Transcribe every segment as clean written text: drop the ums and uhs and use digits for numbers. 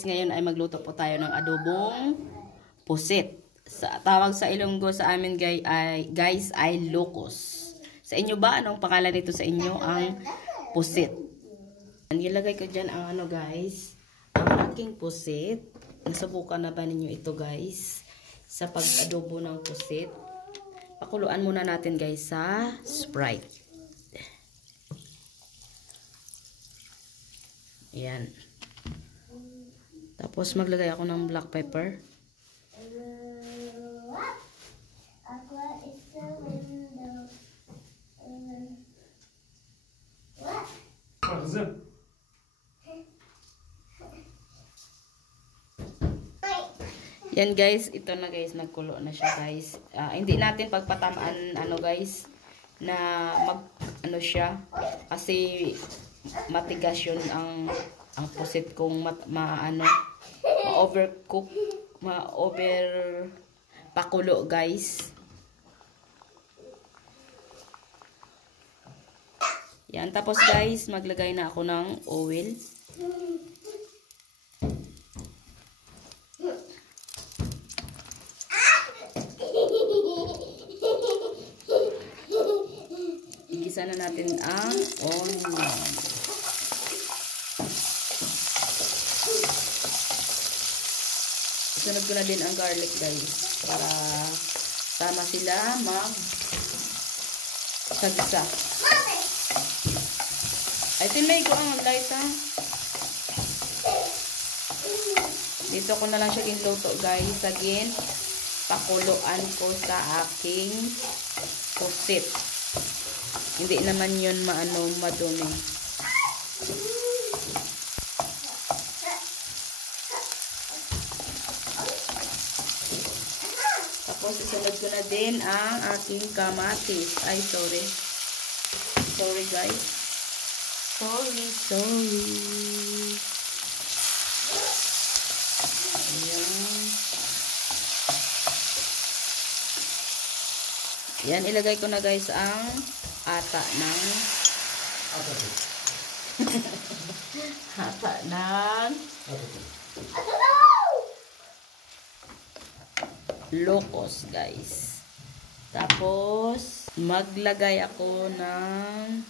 Ngayon ay magluto po tayo ng adobong pusit. Tawag sa Ilonggo sa amin guys ay locos. Sa inyo ba? Anong pangalan nito sa inyo? Ang pusit. Nilagay ko dyan ang guys, ang aking pusit. Nasubukan na ba ninyo ito guys? Sa pag-adobo ng pusit. Pakuluan muna natin guys sa Sprite. Ayan. Tapos maglagay ako ng black pepper. Yan guys, ito na guys, nagkulo na siya guys. Hindi natin pagpatamaan guys na siya kasi matigas yun ang pusit kung ma-overcook, pakulo guys. Yan, tapos guys, maglagay na ako ng oil. Igisa na natin ang onion. Sunod ko na din ang garlic guys para sama sila mag-sagsa. Ay, tinay ko ang light ha. Dito ko na lang siya ginluto guys. Again, pakuluan ko sa aking pusit. Hindi naman yun madumi. Tapos isunod ko na din ang aking kamatis. Ay, sorry. Sorry guys. Sorry. Ayan. Yan, ilagay ko na guys ang ata ng locos guys. Tapos maglagay ako ng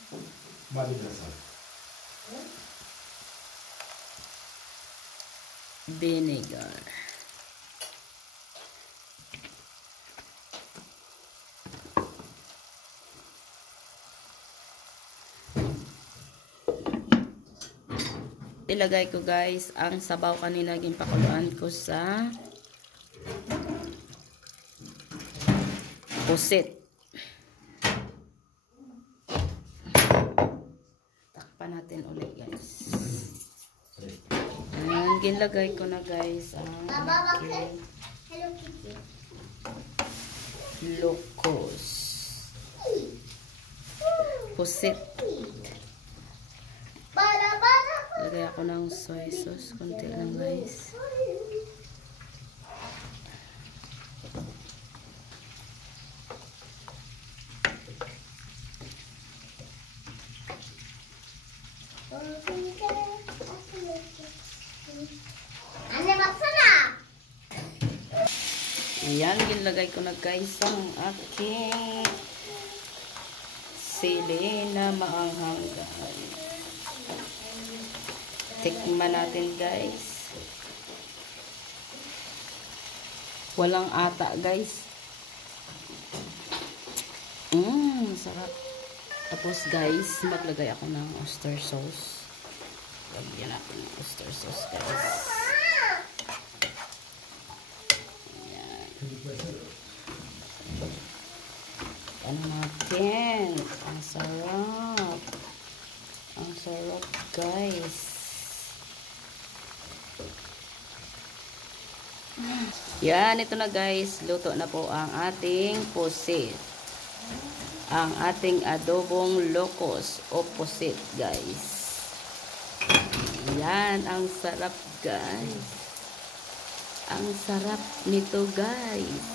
vinegar. Ilagay ko guys ang sabaw kanina ginpakuluan ko sa pusit. Takpan natin ulit guys. Ayan, ginlagay ko na guys ang locos pusit. Lagay ako ng soy sauce. Kunti lang guys. Ayan, ginlagay ko na guys ang aking sili na maanghang guys. Tikman natin guys. Walang ata guys. Sarap. Tapos guys, maglagay ako ng oyster sauce. Lagyan natin ng oyster sauce guys. Ayan. Ano natin? Ang sarap. Ang sarap guys. Yan, ito na guys. Luto na po ang ating pusit. Ang ating adobong locos o pusit guys. Yan, ang sarap guys. Ang sarap nito guys.